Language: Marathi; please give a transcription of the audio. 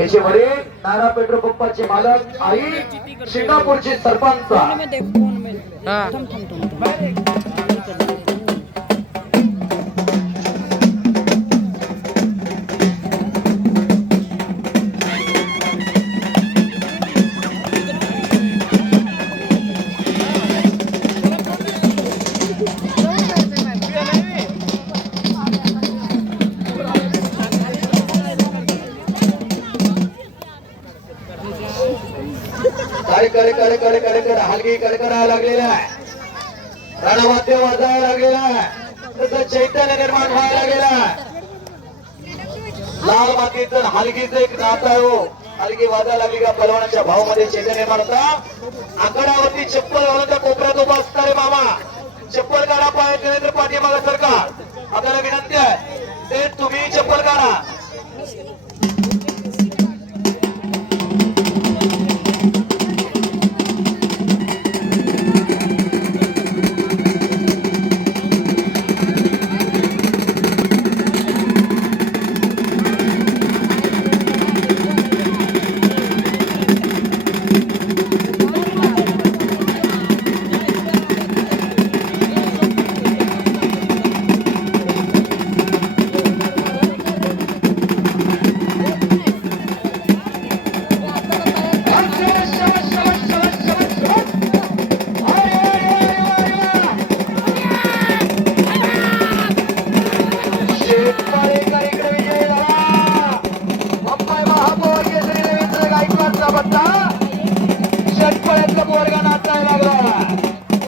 याचे वडील नारा पेट्रोल पंपाचे मालक आई सिंगापूरचे सरपंच हलकी कडकडा लागलेला आहे. रणवाद्य वाजायला लागलेला आहे. त्याचं चैतन्य निर्माण व्हायला लागलेला आहे. लाल मातीचं हलकीचं एक नातं आहे हो. हलकी वाजायला लागली का पलवानाच्या भावामध्ये चैतन्य निर्माण होता. आकडावरती चप्पल घालून त्या कोपऱ्यात उभा असता रे मामा. चप्पल काढा पाय देवेंद्र पाटील मागा सरकार आपल्याला विनंती आहे ते तुम्ही चप्पल काढा.